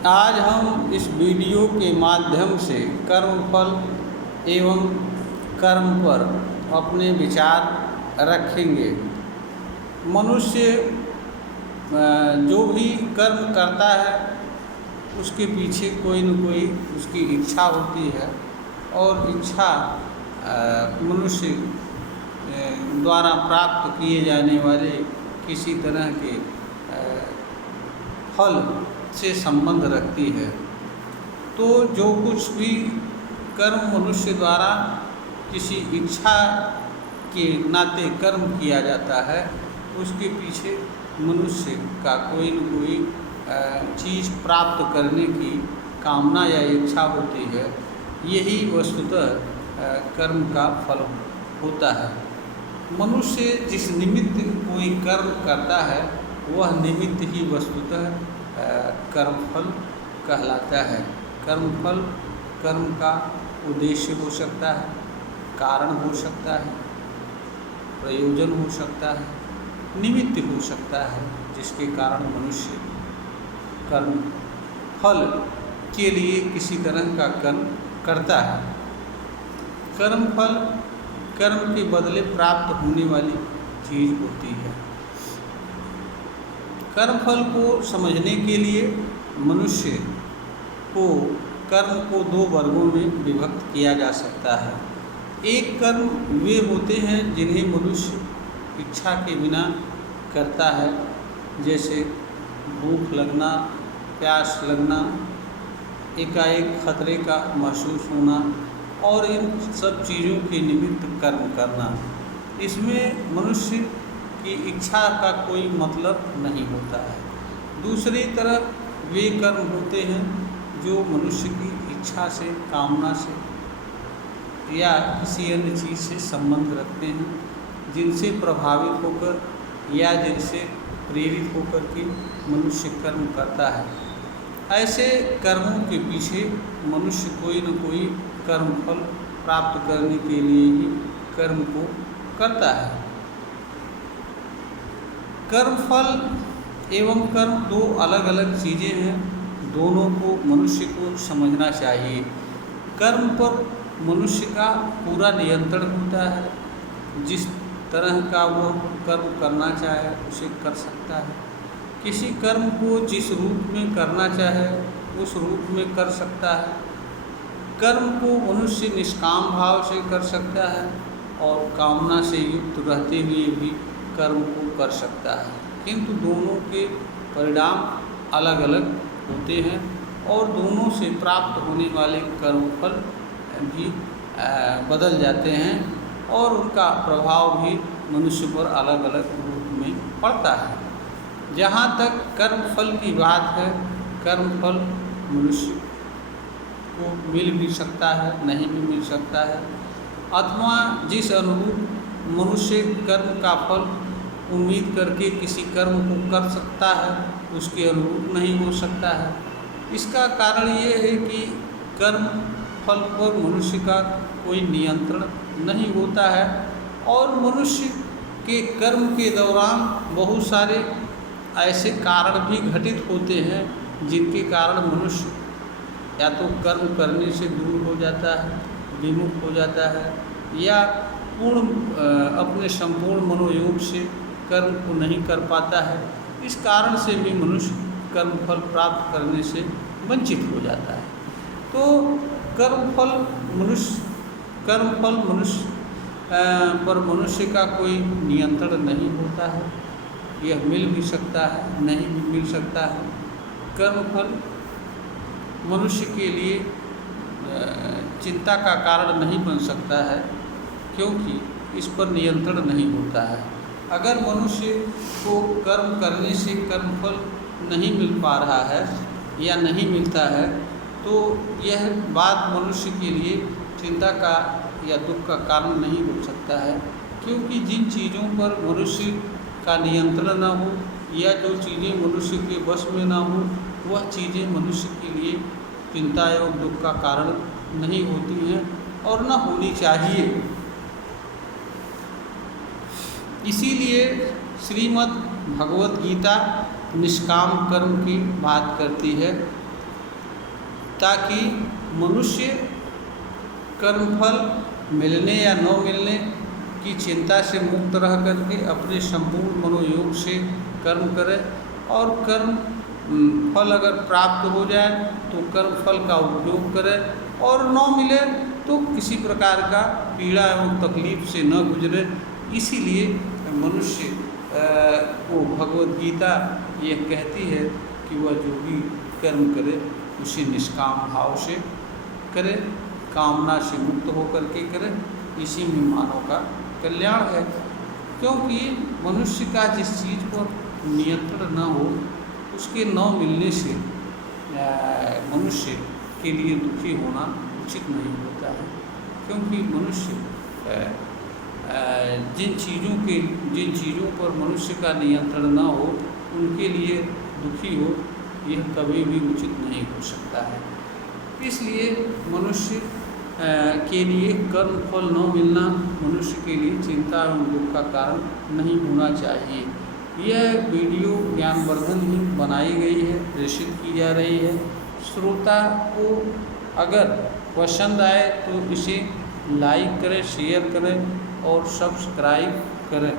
आज हम इस वीडियो के माध्यम से कर्मफल एवं कर्म पर अपने विचार रखेंगे। मनुष्य जो भी कर्म करता है उसके पीछे कोई न कोई उसकी इच्छा होती है और इच्छा मनुष्य द्वारा प्राप्त किए जाने वाले किसी तरह के फल से संबंध रखती है। तो जो कुछ भी कर्म मनुष्य द्वारा किसी इच्छा के नाते कर्म किया जाता है उसके पीछे मनुष्य का कोई न कोई चीज़ प्राप्त करने की कामना या इच्छा होती है। यही वस्तुतः कर्म का फल होता है। मनुष्य जिस निमित्त कोई कर्म करता है वह निमित्त ही वस्तुतः कर्मफल कहलाता है। कर्मफल कर्म का उद्देश्य हो सकता है, कारण हो सकता है, प्रयोजन हो सकता है, निमित्त हो सकता है, जिसके कारण मनुष्य कर्म फल के लिए किसी तरह का कर्म करता है। कर्म फल कर्म के बदले प्राप्त होने वाली चीज़ होती है। कर्मफल को समझने के लिए मनुष्य को कर्म को दो वर्गों में विभक्त किया जा सकता है। एक कर्म वे होते हैं जिन्हें मनुष्य इच्छा के बिना करता है, जैसे भूख लगना, प्यास लगना, एकाएक खतरे का महसूस होना और इन सब चीज़ों के निमित्त कर्म करना। इसमें मनुष्य की इच्छा का कोई मतलब नहीं होता है। दूसरी तरफ वे कर्म होते हैं जो मनुष्य की इच्छा से, कामना से या किसी अन्य चीज़ से संबंध रखते हैं, जिनसे प्रभावित होकर या जिनसे प्रेरित होकर के मनुष्य कर्म करता है। ऐसे कर्मों के पीछे मनुष्य कोई न कोई कर्मफल प्राप्त करने के लिए ही कर्म को करता है। कर्मफल एवं कर्म दो अलग अलग चीज़ें हैं, दोनों को मनुष्य को समझना चाहिए। कर्म पर मनुष्य का पूरा नियंत्रण होता है। जिस तरह का वो कर्म करना चाहे उसे कर सकता है। किसी कर्म को जिस रूप में करना चाहे उस रूप में कर सकता है। कर्म को मनुष्य निष्काम भाव से कर सकता है और कामना से युक्त रहते हुए भी कर्म को कर सकता है, किंतु दोनों के परिणाम अलग अलग होते हैं और दोनों से प्राप्त होने वाले कर्मफल भी बदल जाते हैं और उनका प्रभाव भी मनुष्य पर अलग अलग रूप में पड़ता है। जहाँ तक कर्मफल की बात है, कर्मफल मनुष्य को मिल भी सकता है, नहीं भी मिल सकता है, अथवा जिस अनुरूप मनुष्य कर्म का फल उम्मीद करके किसी कर्म को कर सकता है उसके अनुरूप नहीं हो सकता है। इसका कारण ये है कि कर्म फल पर मनुष्य का कोई नियंत्रण नहीं होता है और मनुष्य के कर्म के दौरान बहुत सारे ऐसे कारण भी घटित होते हैं जिनके कारण मनुष्य या तो कर्म करने से दूर हो जाता है, विमुख हो जाता है, या अपने संपूर्ण मनोयोग से कर्म को नहीं कर पाता है। इस कारण से भी मनुष्य कर्मफल प्राप्त करने से वंचित हो जाता है। तो कर्मफल मनुष्य पर मनुष्य का कोई नियंत्रण नहीं होता है। यह मिल भी सकता है, नहीं भी मिल सकता है। कर्मफल मनुष्य के लिए चिंता का कारण नहीं बन सकता है, क्योंकि इस पर नियंत्रण नहीं होता है। अगर मनुष्य को कर्म करने से कर्मफल नहीं मिल पा रहा है या नहीं मिलता है, तो यह बात मनुष्य के लिए चिंता का या दुख का कारण नहीं हो सकता है, क्योंकि जिन चीज़ों पर मनुष्य का नियंत्रण न हो या जो चीज़ें मनुष्य के वश में न हो, वह चीज़ें मनुष्य के लिए चिंता एवं दुख का कारण नहीं होती हैं और न होनी चाहिए। इसीलिए श्रीमद् भगवत गीता निष्काम कर्म की बात करती है ताकि मनुष्य कर्मफल मिलने या न मिलने की चिंता से मुक्त रह करके अपने संपूर्ण मनोयोग से कर्म करे, और कर्म फल अगर प्राप्त हो जाए तो कर्म फल का उपयोग करे, और न मिले तो किसी प्रकार का पीड़ा एवं तकलीफ से न गुजरे। इसीलिए मनुष्य को भगवद गीता यह कहती है कि वह जो भी कर्म करे उसे निष्काम भाव से करे, कामना से मुक्त होकर के करे। इसी में मानव का कल्याण है, क्योंकि मनुष्य का जिस चीज़ पर नियंत्रण न हो उसके न मिलने से मनुष्य के लिए दुखी होना उचित नहीं होता है। क्योंकि मनुष्य जिन चीज़ों पर मनुष्य का नियंत्रण न हो उनके लिए दुखी हो, यह कभी भी उचित नहीं हो सकता है। इसलिए मनुष्य के लिए कर्म फल न मिलना मनुष्य के लिए चिंता एवं दुख का कारण नहीं होना चाहिए। यह वीडियो ज्ञानवर्धन ही बनाई गई है, प्रेषित की जा रही है। श्रोता को अगर पसंद आए तो इसे लाइक करें, शेयर करें और सब्सक्राइब करें।